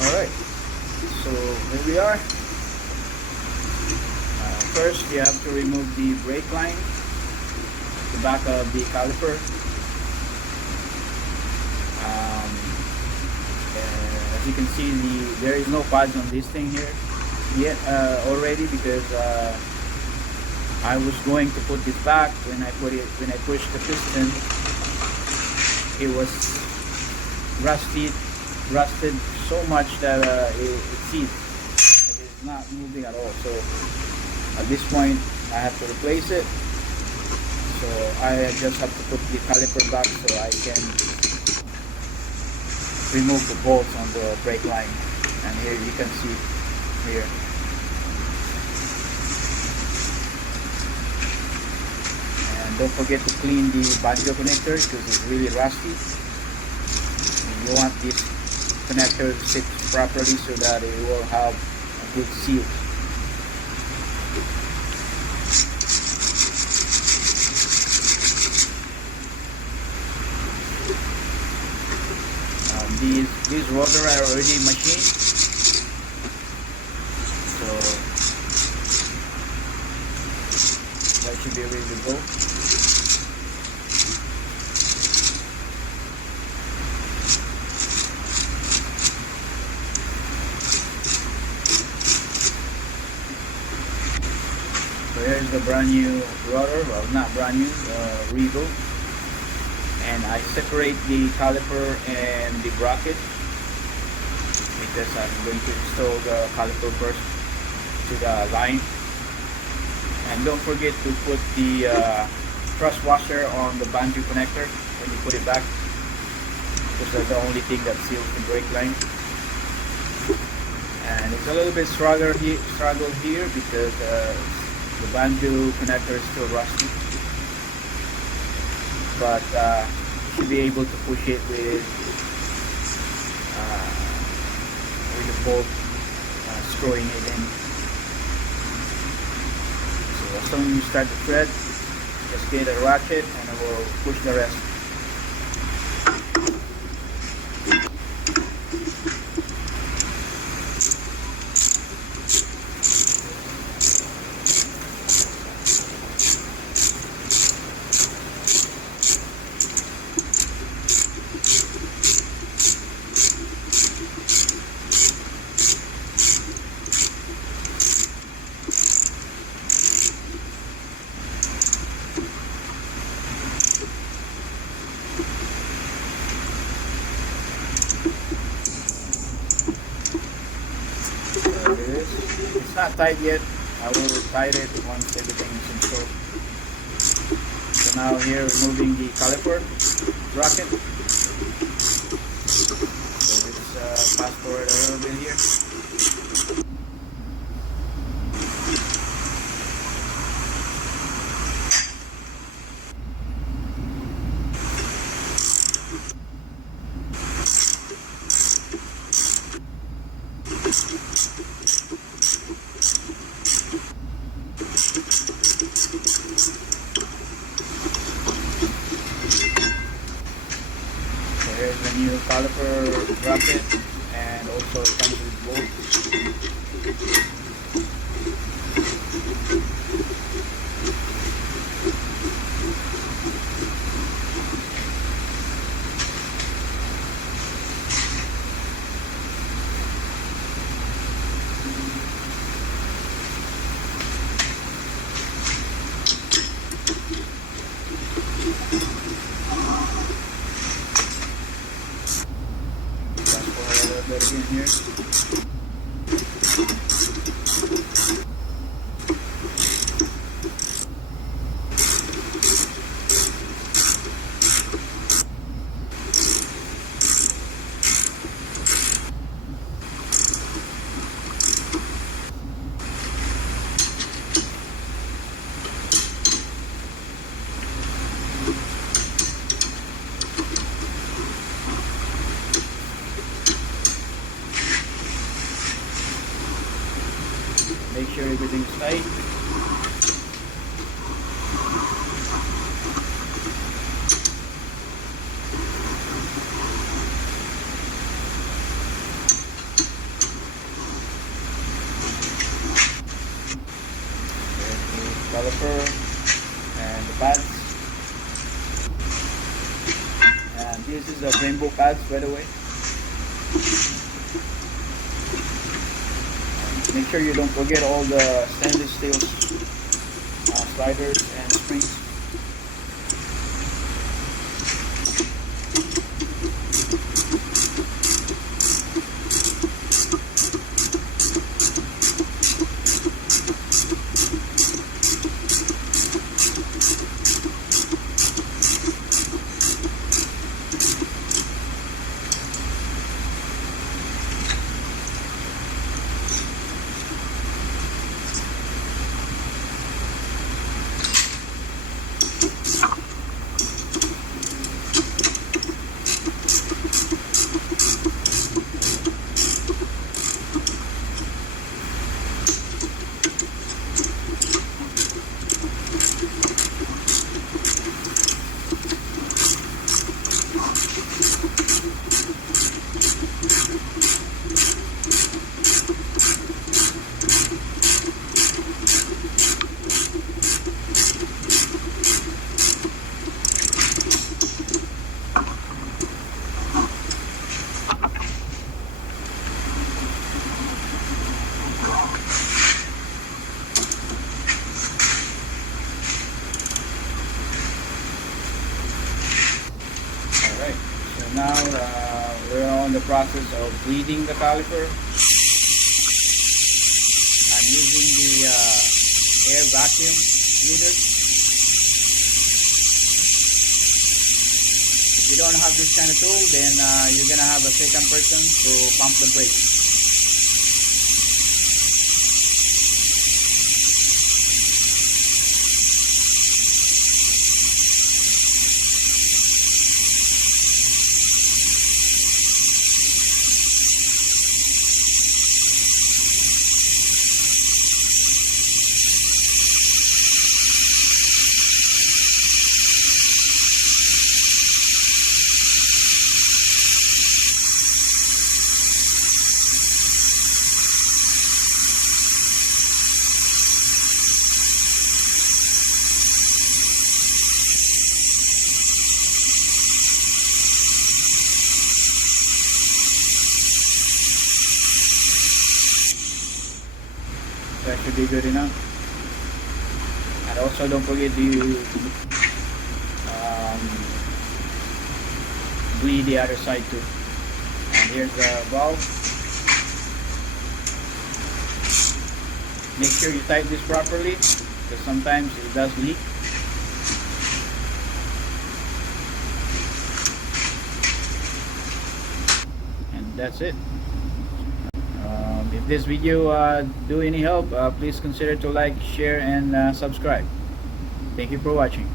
Alright, so here we are. First, you have to remove the brake line, the back of the caliper. As you can see, there is no pads on this thing here yet already, because I was going to put this back. When I pushed the piston, it was rusted so much that it seized. It is not moving at all. So at this point, I have to replace it. So I just have to put the caliper back so I can remove the bolts on the brake line. And here you can see here. And don't forget to clean the banjo connector because it's really rusty. And you want this connector to sit properly so that it will have a good seal. These rotors are already machined, so that should be ready to go. So here's the brand new rotor, well, not brand new, rebuild. And I separate the caliper and the bracket because I'm going to install the caliper first to the line. And don't forget to put the thrust washer on the banjo connector when you put it back, because that's the only thing that seals the brake line. And it's a little bit struggle here because the banjo connector is still rusty. But you should be able to push it with the bolt screwing it in. So as soon as you start the thread, just get a ratchet and it will push the rest. It's not tight yet. I will tighten it once everything is installed. So now here removing the caliper bracket. So let's fast forward a little bit here. Here's the new caliper bracket, and also it comes with bolts. Again here. Make sure everything's tight. caliper and the pads. And this is the rainbow pads, by the way. And make sure you don't forget all the stainless steel sliders and springs. Alright, so now we're on the process of bleeding the caliper. I'm using the air vacuum bleeder. If you don't have this kind of tool, then you're gonna have a second person to pump the brake. That should be good enough. And also don't forget to bleed the other side too. And here's the valve. Make sure you tighten this properly because sometimes it does leak. And that's it. If this video do any help, please consider to like, share, and subscribe. Thank you for watching.